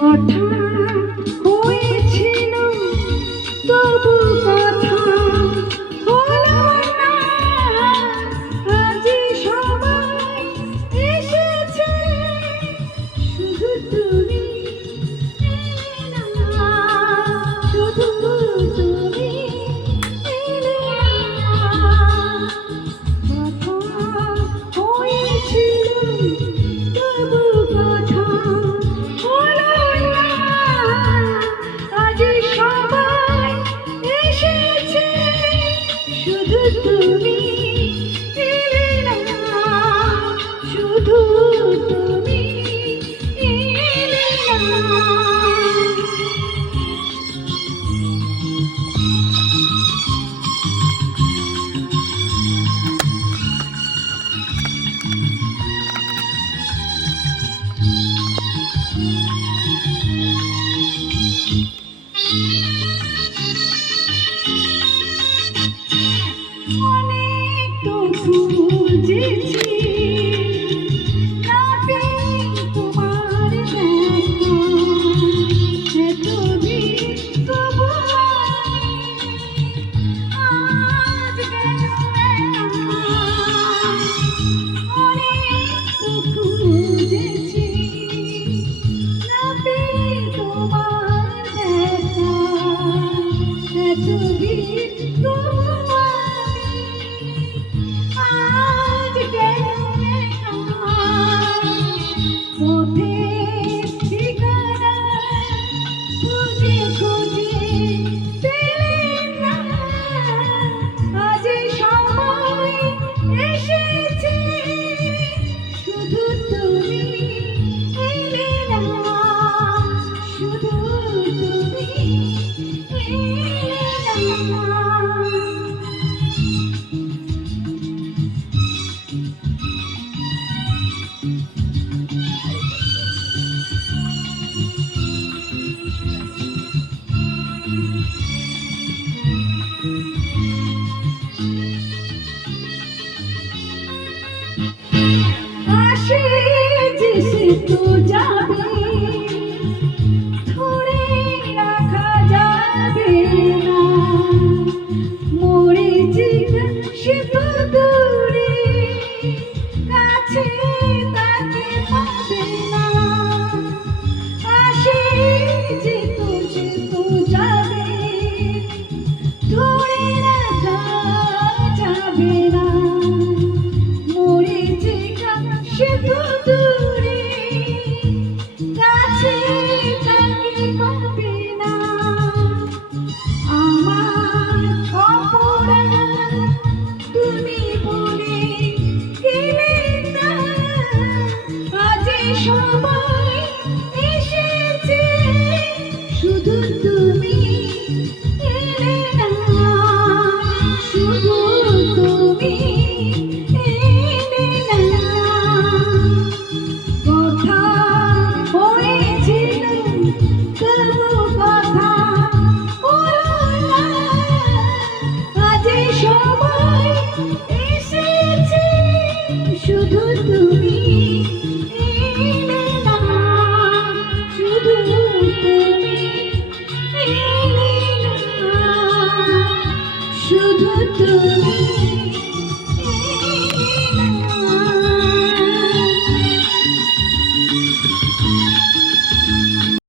কথা হয়েছিল তবু কথা হলো না। আজি সবাই এসেছে, শুধু তুমি এলে না, শুধু তুমি এলে না। কথা হয়েছিল তবু কথা হলো না। আজ সবাই এসেছে, শুধু তুমি এলে না, শুধু তুমি এলে না। অনেক তো খুঁজেছি, না পেয়ে তোমার দেখা। এত দিন তবু আজ কেন একা? অনেক তো খুঁজেছি, না পেয়ে তোমার দেখা। এত দিন তবু আজ কেন একা? পথের ঠিকানা খুঁজে খুঁজে পেলেন না। আজ সবাই এসেছে, শুধু তুমি এলে না, শুধু তুমি এলে না। আসে যে সে তো যাবে, ধরে রাখা যাবে না। মরে যে সে তো দূরে, কাছে তাকে পাবে না। আসে যে তো যাবে, ধরে রাখা যাবে না। মরে যে সে তো দূরে, কাছে তাকে পাবে না। আমার অপরাধ তুমি বলে গেলে না। আজ সবাই এসেছে, শুধু তুমি এলে না, শুধু তুমি এলে না। কথা হয়েছিল তবু কথা হলো না। আজ সবাই এসেছে, শুধু তুমি এলে না, শুধু তুমি এলে না, শুধু তুমি এলে না।